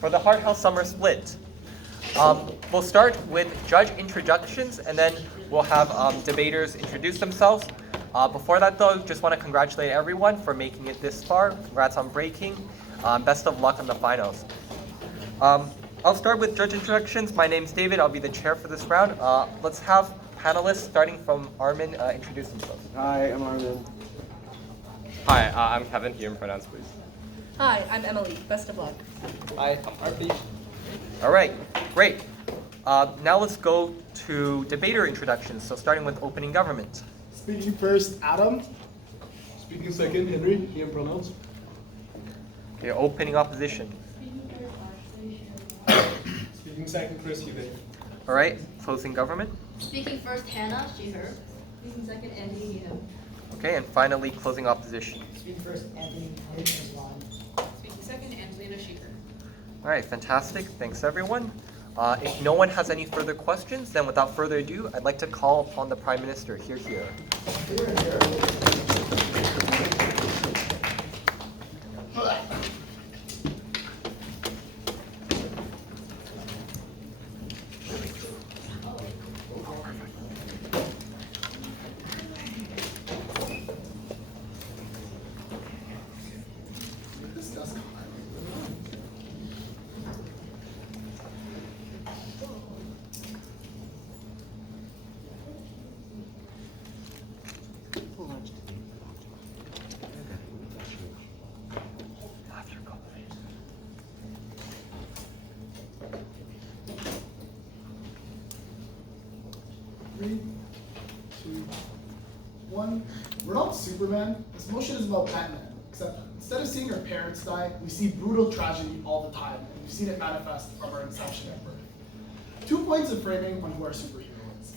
for the Hart House Summer Split. We'll start with judge introductions, and then we'll have debaters introduce themselves. Before that though, just want to congratulate everyone for making it this far. Congrats on breaking. Best of luck on the finals. I'll start with judge introductions. My name's David. I'll be the chair for this round. Let's have panelists starting from Armin introduce themselves. Hi, I'm Armin. Hi, I'm Kevin. Here in pronounce, please. Hi, I'm Emily. Best of luck. Hi, I'm Arpi. All right, great. Now let's go to debater introductions. So starting with opening government. Speaking first, Adam. Speaking second, Henry. Here in pronouns. Okay, opening opposition. Speaking second, Chris. All right, closing government. Speaking first, Hannah, she, her. Speaking second, Anthony, he, him. Okay, and finally closing opposition. Speaking first, Anthony, him, his, line. Speaking second, Angelina, she, her. All right, fantastic. Thanks, everyone. If no one has any further questions, then without further ado, I'd like to call upon the Prime Minister. Here. Three, two, one. We're not Superman. This motion is about Batman. Except instead of seeing our parents die, we see brutal tragedy all the time, and we've seen it manifest from our inception at birth. 2 points of framing on who our superhero is.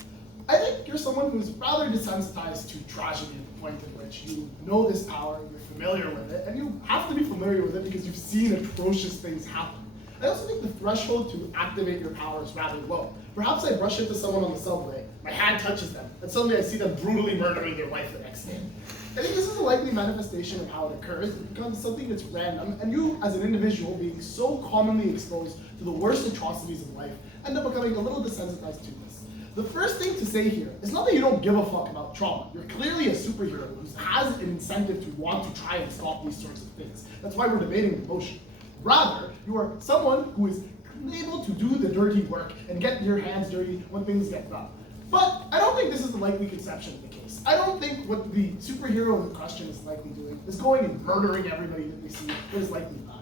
I think you're someone who's rather desensitized to tragedy at the point at which you know this power, you're familiar with it, and you have to be familiar with it because you've seen atrocious things happen. I also think the threshold to activate your power is rather low. Perhaps I brush into someone on the subway, my hand touches them, and suddenly I see them brutally murdering their wife the next day. I think this is a likely manifestation of how it occurs. It becomes something that's random, and you, as an individual, being so commonly exposed to the worst atrocities of life, end up becoming a little desensitized to this. The first thing to say here is not that you don't give a fuck about trauma. You're clearly a superhero who has an incentive to want to try and stop these sorts of things. That's why we're debating the motion. Rather, you are someone who is able to do the dirty work and get your hands dirty when things get rough. But I don't think this is the likely conception of the case. I don't think what the superhero in question is likely doing is going and murdering everybody that we see that is likely bad.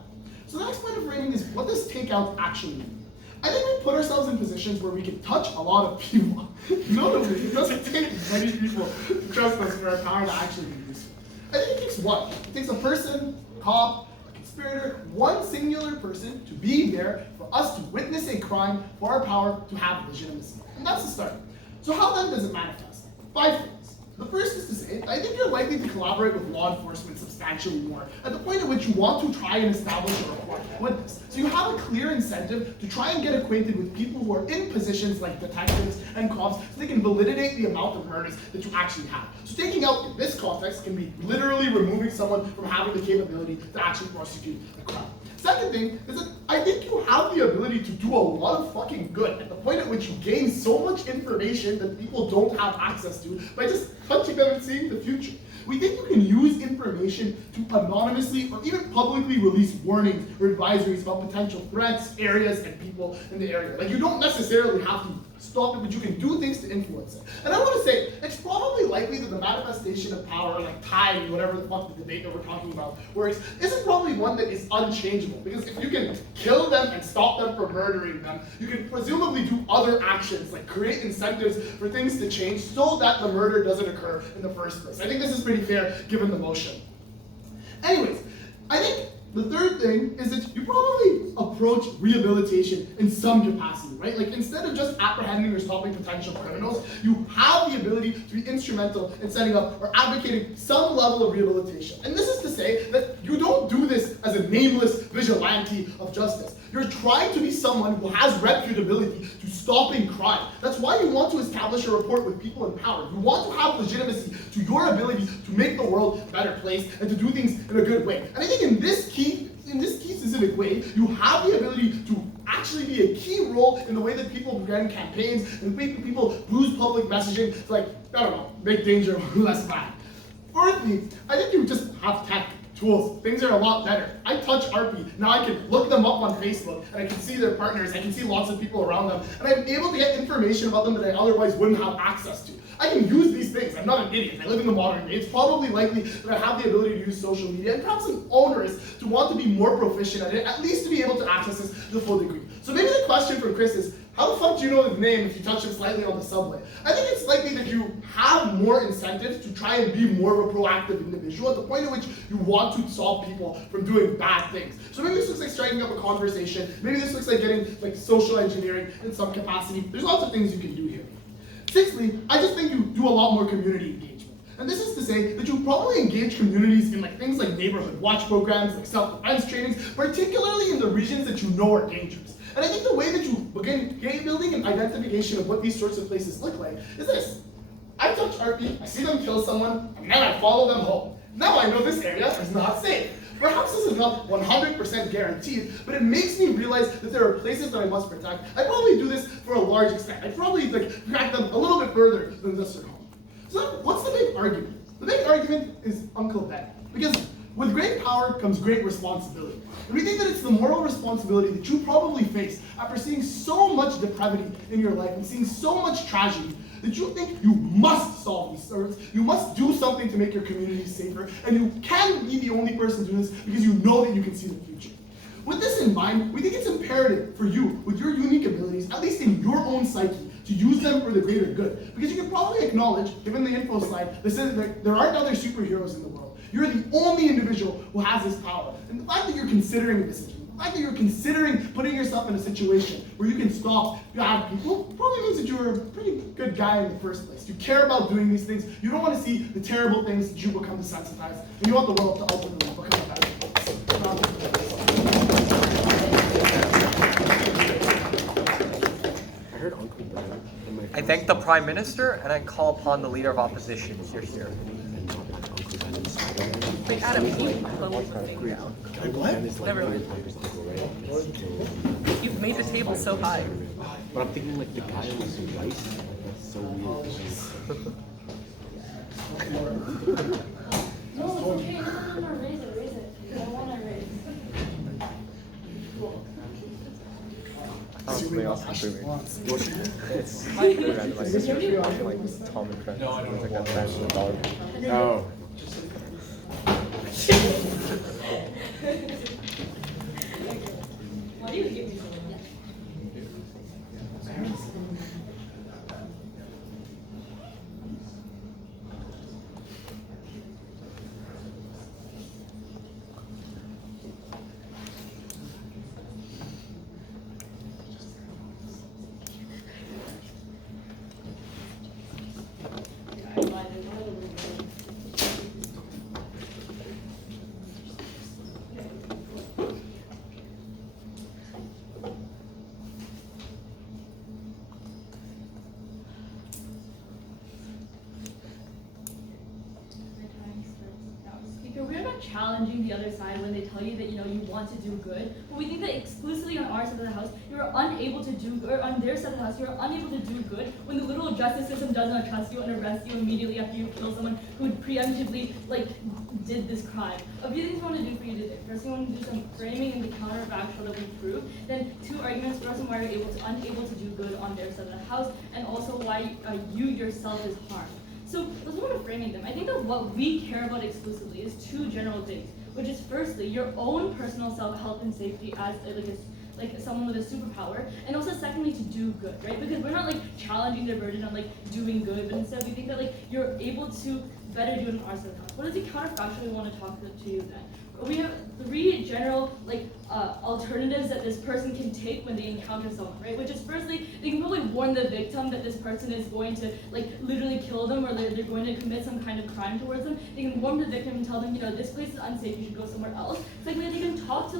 So the next point of framing is, what does takeout actually mean? I think we put ourselves in positions where we can touch a lot of people. Notably, it doesn't take many people to trust us for our power to actually be useful. I think it takes one. It takes a person, a cop, one singular person to be there for us to witness a crime for our power to have legitimacy. And that's the start. So how then does it manifest? 5 things. The first is to say, I think you're likely to collaborate with law enforcement substantially more at the point at which you want to try and establish a report witness. So you have a clear incentive to try and get acquainted with people who are in positions like detectives and cops so they can validate the amount of murders that you actually have. So taking out in this context can be literally removing someone from having the capability to actually prosecute a crime. Second thing is that I think you have the ability to do a lot of fucking good at the point at which you gain so much information that people don't have access to by just touching them and seeing the future. We think you can use information to anonymously or even publicly release warnings or advisories about potential threats, areas, and people in the area. Like, you don't necessarily have to stop it, but you can do things to influence it. And I want to say, it's probably likely that the manifestation of power, like time, whatever the fuck the debate that we're talking about works, isn't probably one that is unchangeable. Because if you can kill them and stop them from murdering them, you can presumably do other actions, like create incentives for things to change so that the murder doesn't occur in the first place. I think this is pretty fair given the motion. Anyways, I think the third thing is that you probably approach rehabilitation in some capacity, right? Like, instead of just apprehending or stopping potential criminals, you have the ability to be instrumental in setting up or advocating some level of rehabilitation. And this is to say that you don't do this as a nameless vigilante of justice. You're trying to be someone who has reputability to stopping crime. That's why you want to establish a rapport with people in power. You want to have legitimacy to your ability to make the world a better place and to do things in a good way. And I think in this key in this key specific way, you have the ability to actually be a key role in the way that people run campaigns and the way that people use public messaging to, like, I don't know, make danger less bad. Fourthly, I think you just have tech tools. Things are a lot better. I touch Arpi. Now I can look them up on Facebook and I can see their partners. I can see lots of people around them. And I'm able to get information about them that I otherwise wouldn't have access to. I can use these things. I'm not an idiot. I live in the modern day. It's probably likely that I have the ability to use social media, and perhaps an onerous to want to be more proficient at it, at least to be able to access this to the full degree. So maybe the question for Chris is, how the fuck do you know his name if you touch him slightly on the subway? I think it's likely that you have more incentives to try and be more of a proactive individual at the point at which you want to stop people from doing bad things. So maybe this looks like striking up a conversation. Maybe this looks like getting like social engineering in some capacity. There's lots of things you can do here. Sixthly, I just think you do a lot more community engagement. And this is to say that you probably engage communities in like things like neighborhood watch programs, like self-defense trainings, particularly in the regions that you know are dangerous. And I think the way that you begin game building and identification of what these sorts of places look like is this. I touch Arpi, I see them kill someone, and then I follow them home. Now I know this area is not safe. Perhaps this is not 100% guaranteed, but it makes me realize that there are places that I must protect. I probably do this for a large extent. I probably like crack them a little bit further than this at home. So what's the big argument? The big argument is Uncle Ben. Because with great power comes great responsibility. And we think that it's the moral responsibility that you probably face after seeing so much depravity in your life and seeing so much tragedy that you think you must solve these threats, you must do something to make your community safer, and you can be the only person doing this because you know that you can see the future. With this in mind, we think it's imperative for you, with your unique abilities, at least in your own psyche, to use them for the greater good. Because you can probably acknowledge, given the info slide, that says that there aren't other superheroes in the world. You're the only individual who has this power. And the fact that you're considering a decision, the fact that you're considering putting yourself in a situation where you can stop bad people, probably means that you're a pretty good guy in the first place. You care about doing these things. You don't want to see the terrible things that you become desensitized. And you want the world to ultimately become a better place. I heard Uncle Ben. I thank the Prime Minister and I call upon the Leader of Opposition. You're here. Wait, Adam, can you close the thing down? Never mind. You've made the table so high. But I'm thinking like the guy on like the rice. That's so weird. No, it's okay. No, raise it. I don't want to raise. Something else completely. It's My- randomized. Like Tom and Friends. No, I don't know. Like that fashion dog. Oh. Why do you give me so much? We're not challenging the other side when they tell you that you want to do good, but we think that exclusively on our side of the house, you're unable to do good, or on their side of the house, you're unable to do good when the literal justice system does not trust you and arrest you immediately after you kill someone who preemptively did this crime. A few things we want to do for you today. First, we want to do some framing and the counterfactual that we prove. Then 2 arguments for us on why you're unable to do good on their side of the house, and also why you yourself is harmed. So let's move on to framing them. I think that what we care about exclusively is 2 general things, which is firstly your own personal health and safety as like someone with a superpower, and also secondly to do good, right? Because we're not challenging their burden on doing good, but instead we think that you're able to better do it in our side of the house. What is the counterfactual we want to talk to you then? We have 3 general alternatives that this person can take when they encounter someone, right? Which is firstly, they can probably warn the victim that this person is going to literally kill them, or they're going to commit some kind of crime towards them. They can warn the victim and tell them, this place is unsafe, you should go somewhere else. Secondly, they can talk to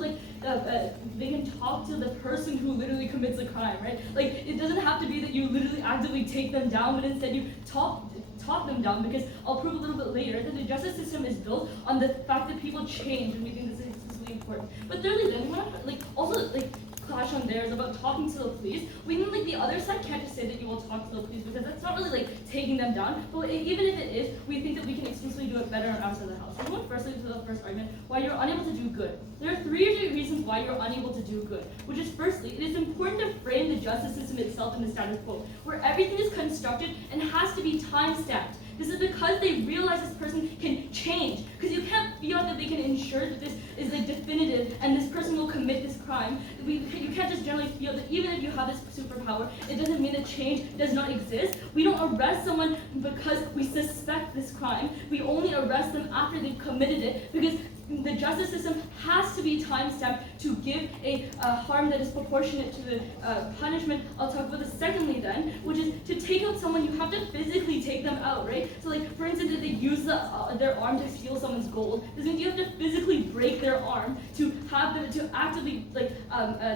the person who literally commits the crime, right? It doesn't have to be that you literally actively take them down, but instead you talk them down, because I'll prove a little bit later that the justice system is built on the fact that people change, and we think this is exclusively important. But thirdly, then we want to also clash on there is about talking to the police. We think the other side can't just say that you will talk to the police because that's not really taking them down. But even if it is, we think that we can exclusively do it better on our side of the house. So going firstly to the first argument, why you're unable to do good. There are 3 reasons why you're unable to do good, which is firstly, it is important to frame the justice system itself in the status quo, where everything is constructed and has to be time-stamped. This is because they realize this person can change. Because you can't feel that they can ensure that this is definitive and this person will commit this crime. You can't just generally feel that even if you have this superpower, it doesn't mean that change does not exist. We don't arrest someone because we suspect this crime. We only arrest them after they've committed it because the justice system has to be time-stamped to give a harm that is proportionate to the punishment. I'll talk about this secondly then, which is to take out someone, you have to physically take them out, right? So for instance, if they use their arm to steal someone's gold, this means you have to physically break their arm to have them, to actively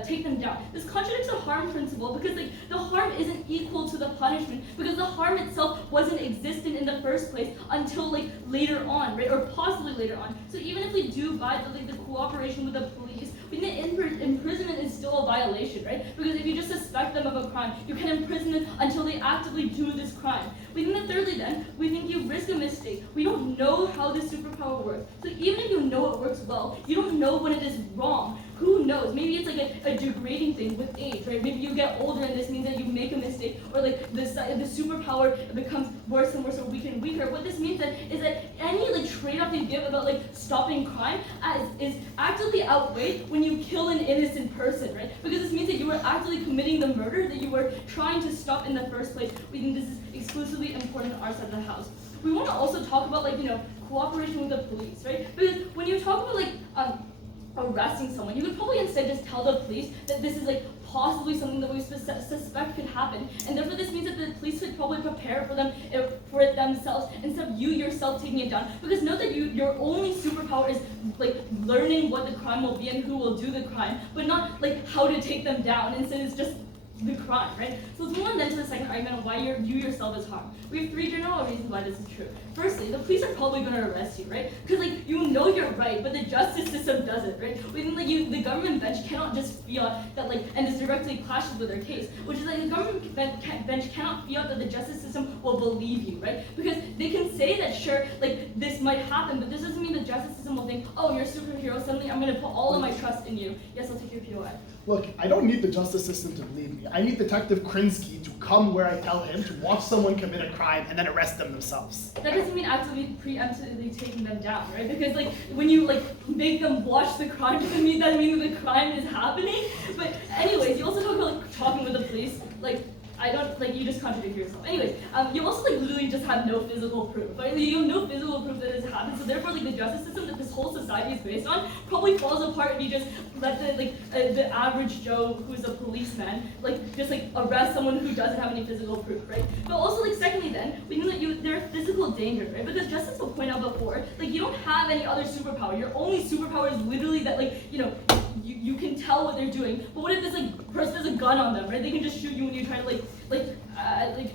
take them down. This contradicts the harm principle because the harm isn't equal to the punishment because the harm itself wasn't existent in the first place until later on, right? Or possibly later on. So even if we do buy the cooperation with the police, we think that imprisonment is still a violation, right? Because if you just suspect them of a crime, you can imprison them until they actively do this crime. We think that thirdly then, we think you risk a mistake. We don't know how this superpower works. So even if you know it works well, you don't know when it is wrong. Who knows? Maybe it's a degrading thing with age, right? Maybe you get older and this means that you make a mistake, or the superpower becomes worse and worse or weaker and weaker. What this means then is that any trade-off you give about stopping crime is actively outweighed when you kill an innocent person, right? Because this means that you were actively committing the murder that you were trying to stop in the first place. We think this is exclusively important on our side of the house. We want to also talk about cooperation with the police, right? Because when you talk about arresting someone, you could probably instead just tell the police that this is possibly something that we suspect could happen, and therefore this means that the police could probably prepare for it themselves instead of you yourself taking it down. Because note that your only superpower is learning what the crime will be and who will do the crime, but not how to take them down. Instead, it's just the crime, right? So let's move on then to the second argument of why you yourself is harmed. We have 3 general reasons why this is true. Firstly, the police are probably going to arrest you, right? Because you know you're right, but the justice system doesn't, right? We think the government bench cannot just feel that and this directly clashes with their case, which is the government bench cannot feel that the justice system will believe you, right? Because they can say that sure, this might happen, but this doesn't mean the justice system will think, oh, you're a superhero, suddenly I'm going to put all of my trust in you. Yes, I'll take your POI. Look, I don't need the justice system to believe me. I need Detective Krinsky to come where I tell him to watch someone commit a crime and then arrest them themselves. That doesn't mean actively preemptively taking them down, right? Because when you make them watch the crime, doesn't mean that the crime is happening. But anyways, you also talk about talking with the police, I don't, you just contradict yourself. Anyways, you also, literally just have no physical proof. Right? You have no physical proof that this happened, so therefore, the justice system that this whole society is based on probably falls apart if you just let the average Joe who's a policeman, just, arrest someone who doesn't have any physical proof, right? But also, secondly then, we think that there are physical dangers, right? Because Justice will point out before, you don't have any other superpower. Your only superpower is literally that, you can tell what they're doing. But what if this person has a gun on them, right? They can just shoot you when you try to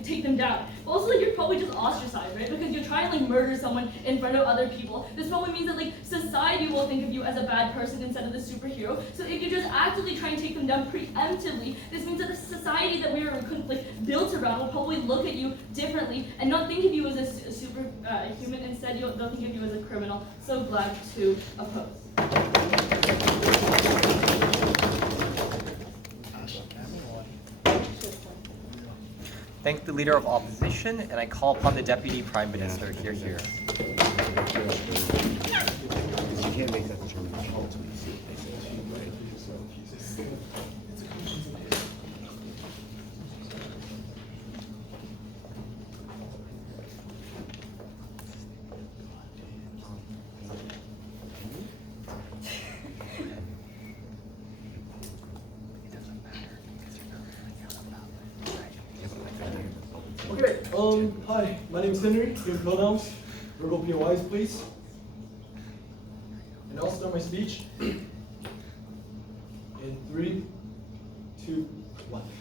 take them down. But also you're probably just ostracized, right? Because you're trying to murder someone in front of other people. This probably means that society will think of you as a bad person instead of the superhero. So if you just actively try and take them down preemptively, this means that the society that we are built around will probably look at you differently and not think of you as a superhuman. Instead, they'll think of you as a criminal. So glad to oppose. Thank the Leader of Opposition, and I call upon the Deputy Prime Minister. Here. Because you can't make that determination until you see what they say, right? Okay, hi, my name is Henry. Give pronouns. We're open your eyes, please. And I'll start my speech. In 3, 2,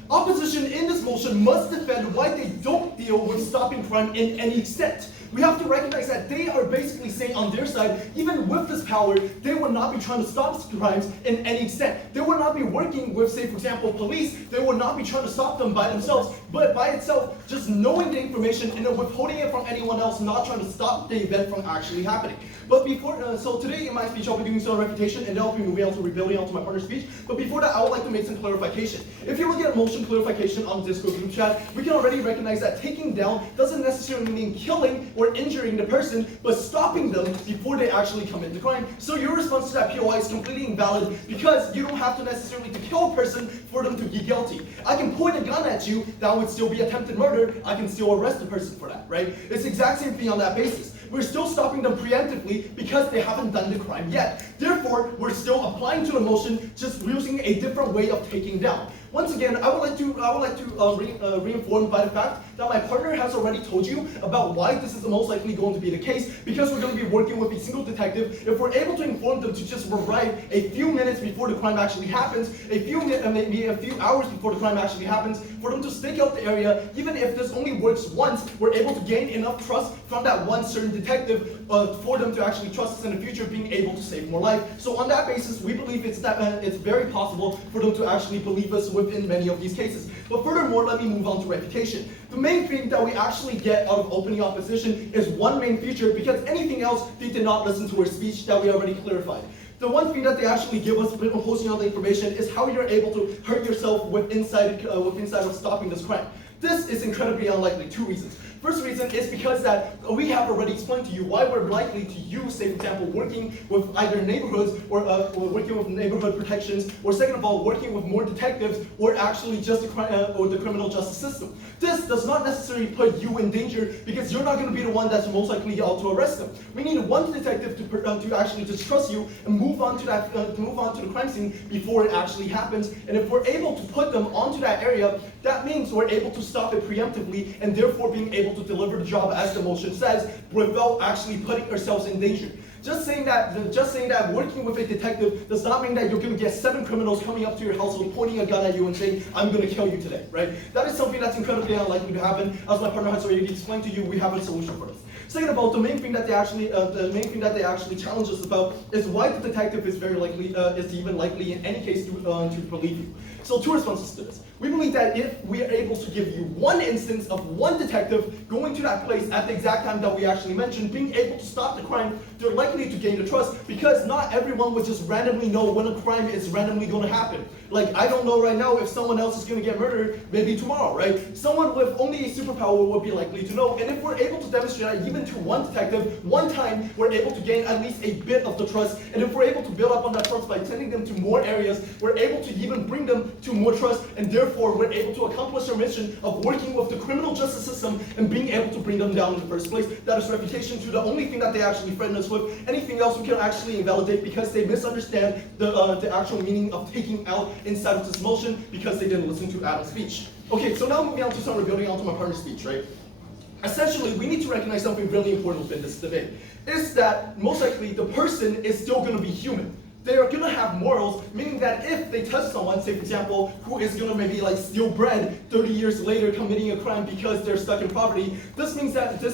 Opposition in this motion must defend why they don't deal with stopping crime in any extent. We have to recognize that they are basically saying on their side, even with this power, they would not be trying to stop crimes in any extent. They would not be working with, say, for example, police. They would not be trying to stop them by themselves, but by itself, just knowing the information and then withholding it from anyone else, not trying to stop the event from actually happening. But before, so today in my speech, I'll be doing some refutation, and then I'll be moving on to rebuilding onto my partner's speech. But before that, I would like to make some clarification. If you look at motion clarification on the Discord group chat, we can already recognize that taking down doesn't necessarily mean killing or injuring the person, but stopping them before they actually commit the crime. So your response to that POI is completely invalid because you don't have to necessarily to kill a person for them to be guilty. I can point a gun at you, that would still be attempted murder. I can still arrest the person for that, right? It's the exact same thing on that basis. We're still stopping them preemptively because they haven't done the crime yet. Therefore, we're still applying to the motion, just using a different way of taking down. Once again, I would like to reinform by the fact that my partner has already told you about why this is most likely going to be the case, because we're going to be working with a single detective. If we're able to inform them to just arrive a few minutes before the crime actually happens, maybe a few hours before the crime actually happens, for them to stake out the area, even if this only works once, we're able to gain enough trust from that one certain detective for them to actually trust us in the future, being able to save more life. So on that basis, we believe it's very possible for them to actually believe us within many of these cases. But furthermore, let me move on to reputation. The main thing that we actually get out of opening opposition is one main feature, because anything else, they did not listen to our speech that we already clarified. The one thing that they actually give us when posting out the information is how you're able to hurt yourself with inside of stopping this crime. This is incredibly unlikely, 2 reasons. First reason is because that we have already explained to you why we're likely to use, say, for example, working with either neighborhoods or working with neighborhood protections, or second of all, working with more detectives, or actually just the criminal justice system. This does not necessarily put you in danger because you're not going to be the one that's most likely out to arrest them. We need one detective to actually just trust you and move on to the crime scene before it actually happens. And if we're able to put them onto that area, that means we're able to stop it preemptively and therefore being able to deliver the job as the motion says without actually putting ourselves in danger. Just saying that working with a detective does not mean that you're going to get 7 criminals coming up to your household, pointing a gun at you and saying, I'm going to kill you today, right? That is something that's incredibly unlikely to happen. As my partner has already explained to you, we have a solution for this. Second of all, the main thing that they actually challenge us about is why the detective is even likely in any case to believe you. So 2 responses to this. We believe that if we are able to give you one instance of one detective going to that place at the exact time that we actually mentioned, being able to stop the crime, they're likely to gain the trust, because not everyone would just randomly know when a crime is randomly going to happen. Like, I don't know right now if someone else is going to get murdered maybe tomorrow, right? Someone with only a superpower would be likely to know. And if we're able to demonstrate that even to one detective, one time, we're able to gain at least a bit of the trust. And if we're able to build up on that trust by sending them to more areas, we're able to even bring them to more trust, and therefore we're able to accomplish our mission of working with the criminal justice system and being able to bring them down in the first place. That is reputation 2, the only thing that they actually threaten us with. Anything else we can actually invalidate because they misunderstand the actual meaning of taking out inside of this motion because they didn't listen to Adam's speech. Okay, so now moving on to some rebuilding onto my partner's speech, right? Essentially, we need to recognize something really important within this debate, is that most likely the person is still going to be human. They are going to have morals, meaning that if they touch someone, say for example, who is going to maybe like steal bread 30 years later committing a crime because they're stuck in poverty, this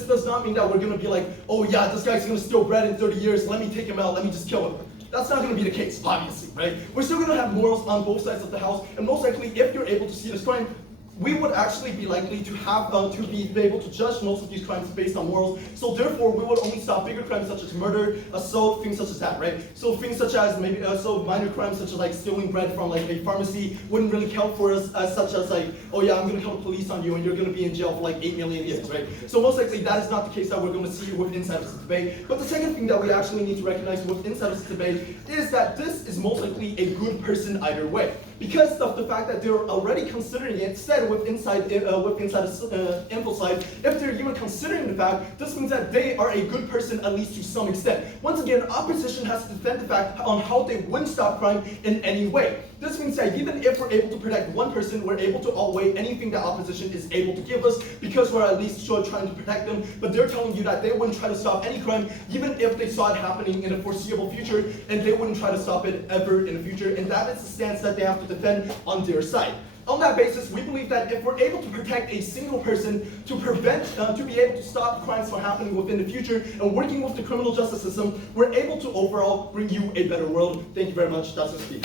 does not mean that we're going to be like, oh yeah, this guy's going to steal bread in 30 years, let me take him out, let me just kill him. That's not going to be the case, obviously, right? We're still going to have morals on both sides of the house, and most likely, if you're able to see this crime, we would actually be likely to have to be able to judge most of these crimes based on morals. So therefore, we would only stop bigger crimes such as murder, assault, things such as that, right? So things such as maybe minor crimes such as like stealing bread from like a pharmacy wouldn't really count for us, such as like, oh yeah, I'm going to call the police on you and you're going to be in jail for like 8 million years, right? So most likely that is not the case that we're going to see with inside of this debate. But the second thing that we actually need to recognize with inside of this debate is that this is most likely a good person either way, because of the fact that they're already considering it. Said with inside info side, if they're even considering the fact, this means that they are a good person at least to some extent. Once again, opposition has to defend the fact on how they wouldn't stop crime in any way. This means that even if we're able to protect one person, we're able to outweigh anything that opposition is able to give us, because we're at least trying to protect them. But they're telling you that they wouldn't try to stop any crime, even if they saw it happening in a foreseeable future, and they wouldn't try to stop it ever in the future. And that is the stance that they have to defend on their side. On that basis, we believe that if we're able to protect a single person to be able to stop crimes from happening within the future and working with the criminal justice system, we're able to overall bring you a better world. Thank you very much. That's the speech.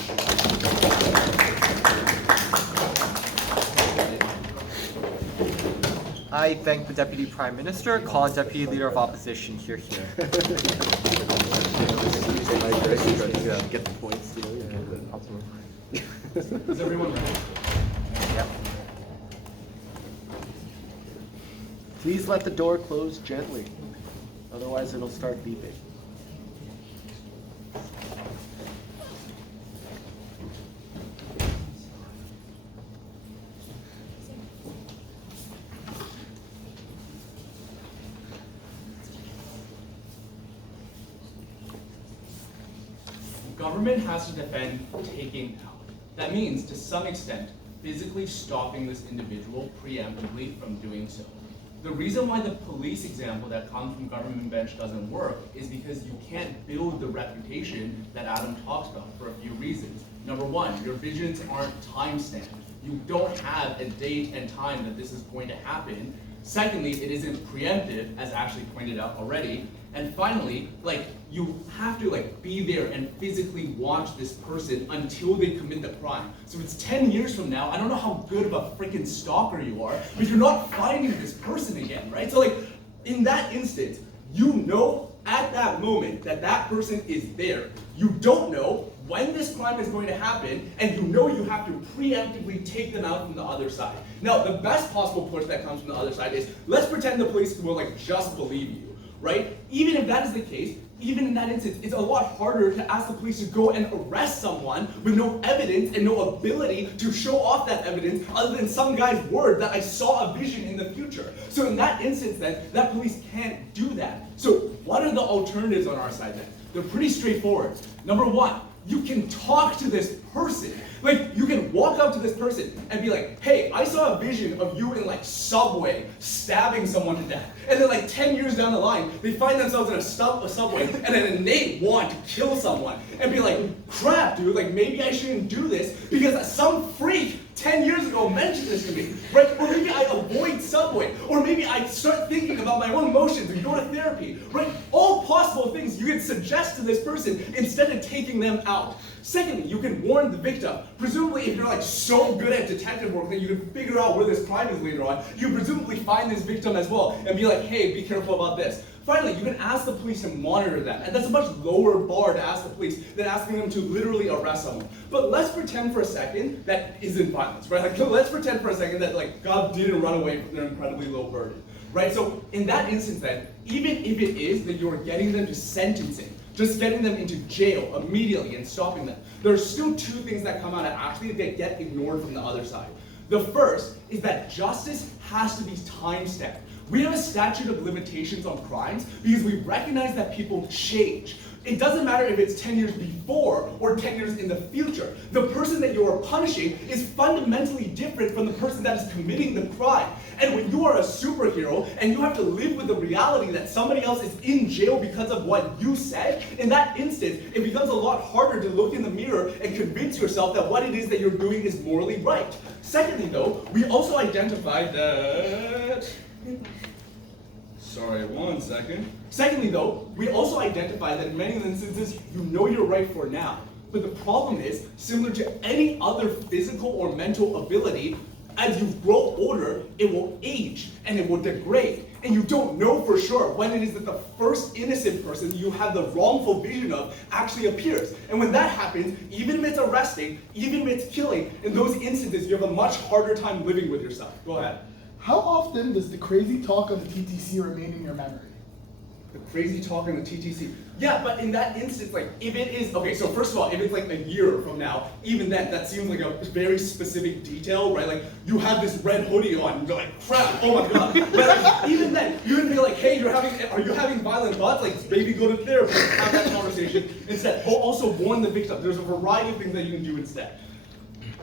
I thank the Deputy Prime Minister. Call on Deputy Leader of Opposition. Here. Get the points, you know. Is everyone ready? Yep. Please let the door close gently, otherwise it'll start beeping. Government has to defend taking power. That means, to some extent, physically stopping this individual preemptively from doing so. The reason why the police example that comes from government bench doesn't work is because you can't build the reputation that Adam talks about for a few reasons. Number one, your visions aren't time-stamped. You don't have a date and time that this is going to happen. Secondly, it isn't preemptive, as Ashley pointed out already. And finally, you have to be there and physically watch this person until they commit the crime. So it's 10 years from now, I don't know how good of a freaking stalker you are, but you're not finding this person again, right? So in that instance, you know at that moment that that person is there. You don't know when this crime is going to happen, and you know you have to preemptively take them out from the other side. Now, the best possible push that comes from the other side is, let's pretend the police will just believe you. Right? Even if that is the case, even in that instance, it's a lot harder to ask the police to go and arrest someone with no evidence and no ability to show off that evidence other than some guy's word that I saw a vision in the future. So in that instance then, that police can't do that. So what are the alternatives on our side then? They're pretty straightforward. Number one, you can talk to this person. You can walk up to this person and be like, hey, I saw a vision of you in Subway stabbing someone to death. And then 10 years down the line, they find themselves in a Subway and an innate want to kill someone. And be like, crap, dude, maybe I shouldn't do this because some freak 10 years ago mentioned this to me, right? Or maybe I avoid Subway. Or maybe I start thinking about my own emotions and go to therapy, right? All possible things you can suggest to this person instead of taking them out. Secondly, you can warn the victim. Presumably, if you're so good at detective work that you can figure out where this crime is later on, you presumably find this victim as well and be like, hey, be careful about this. Finally, you can ask the police to monitor them, and that's a much lower bar to ask the police than asking them to literally arrest someone. But let's pretend for a second that isn't violence, right? Let's pretend for a second that God didn't run away from their incredibly low burden, right? So in that instance then, even if it is that you're getting them to sentencing, just getting them into jail immediately and stopping them, there are still two things that come out of Ashley that get ignored from the other side. The first is that justice has to be time-stamped. We have a statute of limitations on crimes because we recognize that people change. It doesn't matter if it's 10 years before or 10 years in the future. The person that you are punishing is fundamentally different from the person that is committing the crime. And when you are a superhero and you have to live with the reality that somebody else is in jail because of what you said, in that instance, it becomes a lot harder to look in the mirror and convince yourself that what it is that you're doing is morally right. Secondly, though, we also identified that... Sorry, one second. Secondly, though, we also identify that in many instances, you know you're right for now. But the problem is, similar to any other physical or mental ability, as you grow older, it will age and it will degrade. And you don't know for sure when it is that the first innocent person you have the wrongful vision of actually appears. And when that happens, even if it's arresting, even if it's killing, in those instances, you have a much harder time living with yourself. Go ahead. How often does the crazy talk of the TTC remain in your memory? The crazy talk in the TTC. Yeah, but in that instance, if it is, okay, so first of all, if it's a year from now, even then, that seems like a very specific detail, right? You have this red hoodie on, and you're like, crap, oh my god. But even then, you wouldn't be like, hey, are you having violent thoughts? Maybe go to therapy, have that conversation instead. Or also warn the victim. There's a variety of things that you can do instead.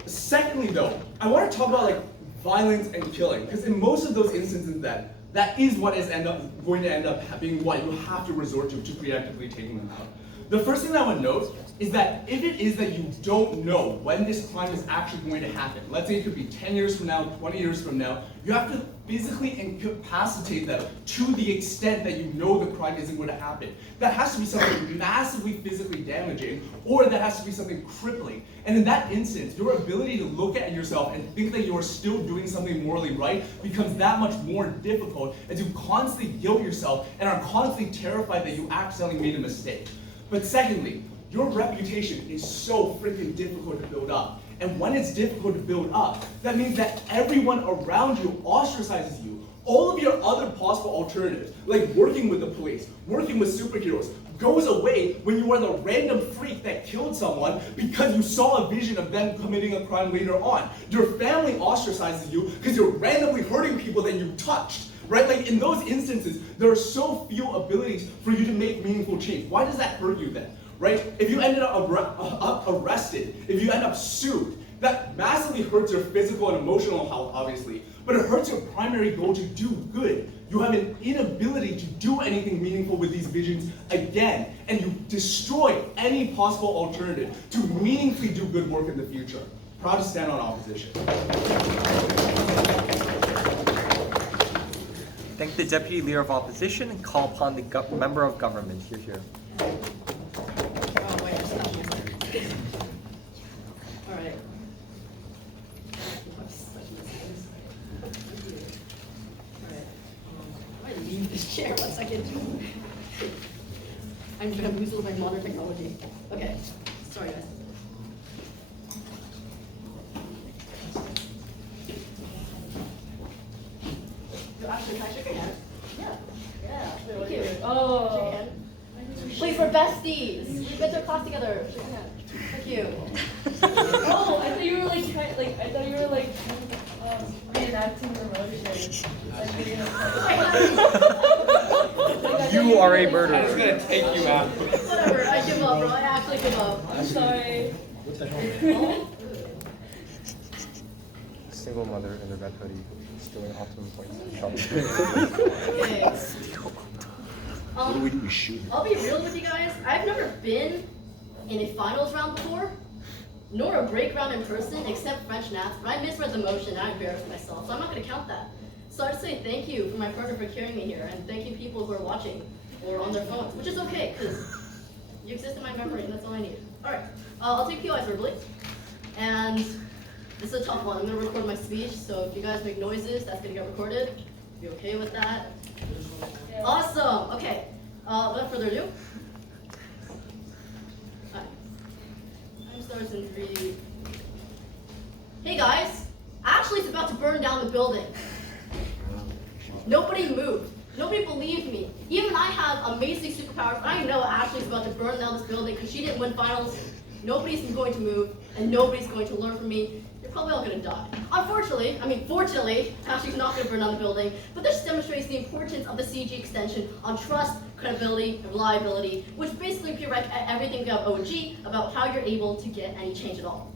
Secondly, though, I want to talk about violence and killing, because in most of those instances that is what is going to end up being what you have to resort to preemptively taking them out. The first thing I would note is that if it is that you don't know when this crime is actually going to happen, let's say it could be 10 years from now, 20 years from now, you have to physically incapacitate them to the extent that you know the crime isn't going to happen. That has to be something massively physically damaging, or that has to be something crippling. And in that instance, your ability to look at yourself and think that you are still doing something morally right becomes that much more difficult as you constantly guilt yourself and are constantly terrified that you accidentally made a mistake. But secondly, your reputation is so freaking difficult to build up. And when it's difficult to build up, that means that everyone around you ostracizes you. All of your other possible alternatives, like working with the police, working with superheroes, goes away when you are the random freak that killed someone because you saw a vision of them committing a crime later on. Your family ostracizes you because you're randomly hurting people that you touched. Right? Like in those instances, there are so few abilities for you to make meaningful change. Why does that hurt you then? Right? If you ended up arrested, if you end up sued, that massively hurts your physical and emotional health, obviously, but it hurts your primary goal to do good. You have an inability to do anything meaningful with these visions again, and you destroy any possible alternative to meaningfully do good work in the future. Proud to stand on opposition. Thank the Deputy Leader of Opposition and call upon the Member of Government. Here. Alright. I leave this chair 1 second. I'm using my modern technology. Okay, sorry guys. Actually, can I shake your hand? Yeah. Thank you. Oh. Shake your hand. Please, we're besties. We've been to a class together. Shake your hand. Thank you. Oh, I thought you were like reenacting the motion. You are a I was murderer. gonna take you out. Whatever, I give up, bro. I actually give up. I'm sorry. Single mother in a red hoodie, stealing optimum points. Okay. What do we do? We shoot her. I'll be real with you guys. I've never been in a finals round before, nor a break round in person, except French Nats, but I misread the motion and I embarrassed myself, so I'm not going to count that. So I'd say thank you for my partner for carrying me here, and thank you people who are watching or on their phones, which is okay, because you exist in my memory, and that's all I need. Alright, I'll take POIs verbally, and this is a tough one. I'm going to record my speech, so if you guys make noises, that's going to get recorded. You okay with that? Awesome! Okay, without further ado, time starts in 3. Hey guys, Ashley's about to burn down the building. Nobody moved. Nobody believed me. Even I have amazing superpowers. I know Ashley's about to burn down this building because she didn't win finals. Nobody's going to move, and nobody's going to learn from me. You're probably all going to die. Fortunately, Ashley's not going to burn down the building, but this demonstrates the importance of the CG extension on trust, credibility, and reliability, which basically pre-req everything about OG about how you're able to get any change at all.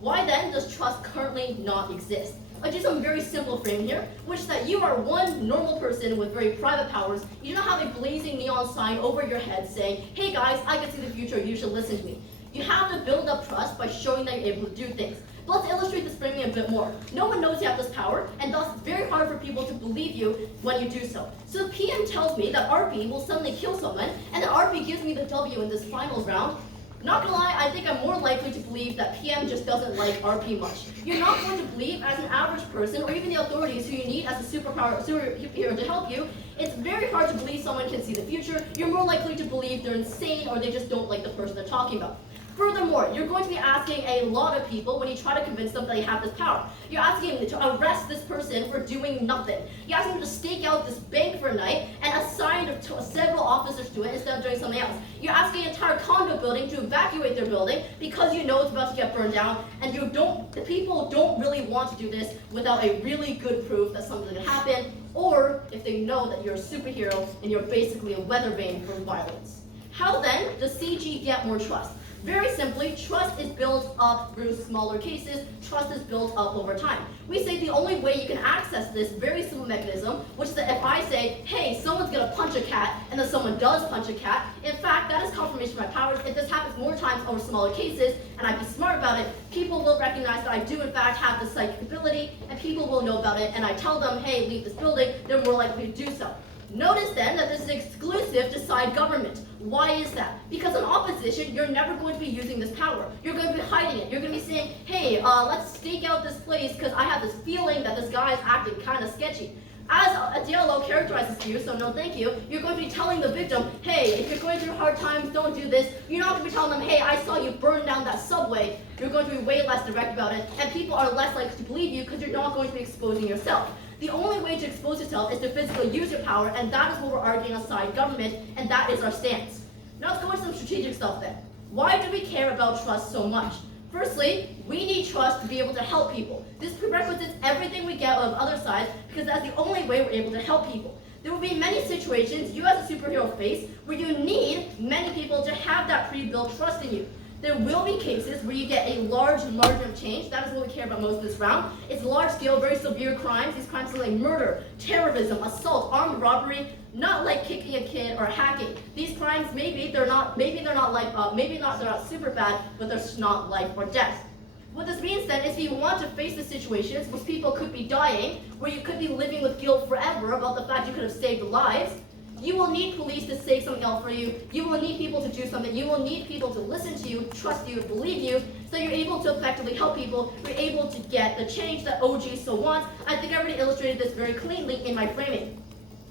Why then does trust currently not exist? I do some very simple frame here, which is that you are one normal person with very private powers. You don't have a blazing neon sign over your head saying, hey guys, I can see the future, you should listen to me. You have to build up trust by showing that you're able to do things. But let's illustrate this framing a bit more. No one knows you have this power, and thus it's very hard for people to believe you when you do so. So the PM tells me that Arpi will suddenly kill someone, and that Arpi gives me the W in this finals round. Not gonna lie, I think I'm more likely to believe that PM just doesn't like Arpi much. You're not going to believe, as an average person, or even the authorities who you need as a superhero to help you, it's very hard to believe someone can see the future. You're more likely to believe they're insane or they just don't like the person they're talking about. Furthermore, you're going to be asking a lot of people when you try to convince them that they have this power. You're asking them to arrest this person for doing nothing. You're asking them to stake out this bank for a night and assign several officers to it instead of doing something else. You're asking an entire condo building to evacuate their building because you know it's about to get burned down, and the people don't really want to do this without a really good proof that something could happen, or if they know that you're a superhero and you're basically a weather vane for violence. How then does CG get more trust? Very simply, trust is built up through smaller cases. Trust is built up over time. We say the only way you can access this very simple mechanism, which is that if I say, hey, someone's gonna punch a cat, and then someone does punch a cat, in fact, that is confirmation of my powers. If this happens more times over smaller cases, and I be smart about it, people will recognize that I do in fact have the psychic ability, and people will know about it, and I tell them, hey, leave this building, they're more likely to do so. Notice then that this is exclusive to side government. Why is that? Because in opposition, you're never going to be using this power. You're going to be hiding it. You're going to be saying, hey, let's stake out this place because I have this feeling that this guy is acting kind of sketchy. As a DLO characterizes you, so no thank you, you're going to be telling the victim, hey, if you're going through hard times, don't do this. You're not going to be telling them, hey, I saw you burn down that subway. You're going to be way less direct about it, and people are less likely to believe you because you're not going to be exposing yourself. The only way to expose yourself is to physically use your power, and that is what we're arguing aside government, and that is our stance. Now let's go into some strategic stuff then. Why do we care about trust so much? Firstly, we need trust to be able to help people. This prerequisites everything we get on other sides because that's the only way we're able to help people. There will be many situations you as a superhero face where you need many people to have that pre-built trust in you. There will be cases where you get a large margin of change. That is what we care about most this round. It's large-scale, very severe crimes. These crimes are like murder, terrorism, assault, armed robbery, not like kicking a kid or hacking. These crimes, they're not super bad, but they're not life or death. What this means then is if you want to face the situations where people could be dying, where you could be living with guilt forever about the fact you could have saved lives, you will need police to say something else for you. You will need people to do something. You will need people to listen to you, trust you, believe you, so you're able to effectively help people. You're able to get the change that OG so wants. I think I already illustrated this very cleanly in my framing.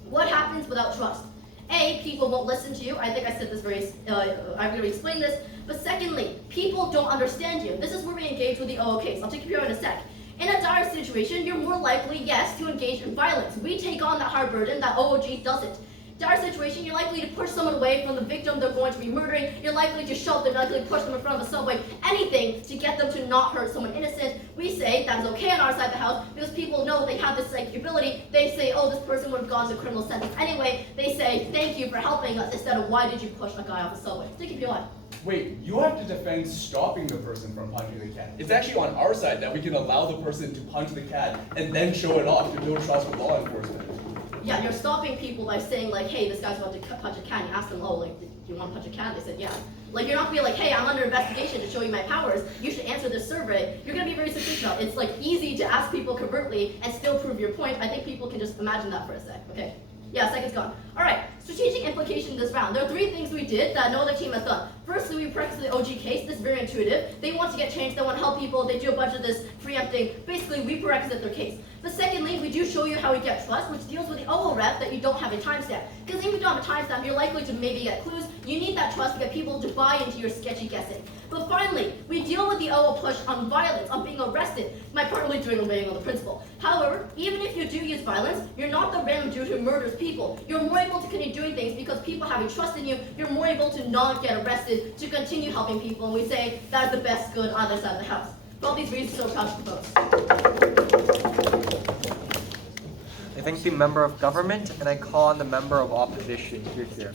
What happens without trust? A, people won't listen to you. I think I said this I already explained this. But secondly, people don't understand you. This is where we engage with the OO case. I'll take you here in a sec. In a dire situation, you're more likely, yes, to engage in violence. We take on that hard burden that OOG doesn't. Dire situation, you're likely to push someone away from the victim they're going to be murdering. You're likely to shove them, likely to push them in front of a subway. Anything to get them to not hurt someone innocent. We say that is okay on our side of the house because people know they have this psychic ability. They say, oh, this person would have gone to criminal sentence anyway. They say, thank you for helping us instead of why did you push a guy off a subway. Take it if you want. Wait, you have to defend stopping the person from punching the cat. It's actually on our side that we can allow the person to punch the cat and then show it off to build trust with law enforcement. Yeah, you're stopping people by saying like, hey, this guy's about to punch a cat. And you ask them, oh, like, do you want to punch a cat? They said, yeah. Like, you're not gonna be like, hey, I'm under investigation to show you my powers. You should answer this survey. You're gonna be very succinct about it. It's like easy to ask people covertly and still prove your point. I think people can just imagine that for a sec. Okay. Yeah, second's gone. All right, strategic implication this round. There are three things we did that no other team has done. Firstly, we practiced the OG case. This is very intuitive. They want to get change. They want to help people. They do a bunch of this preempting. Basically, we prerequisite their case. But secondly, we do show you how we get trust, which deals with the OO rep that you don't have a timestamp. Because if you don't have a timestamp, you're likely to maybe get clues. You need that trust to get people to buy into your sketchy guessing. But finally, we deal with the OO push on violence, on being arrested. My part really doing obeying on the principle. However, even if you do use violence, you're not the random dude who murders people. You're more able to continue doing things because people having trust in you. You're more able to not get arrested, to continue helping people. And we say that is the best good on this side of the house. For all these reasons, so proud to propose. I thank the member of government, and I call on the member of opposition. Here.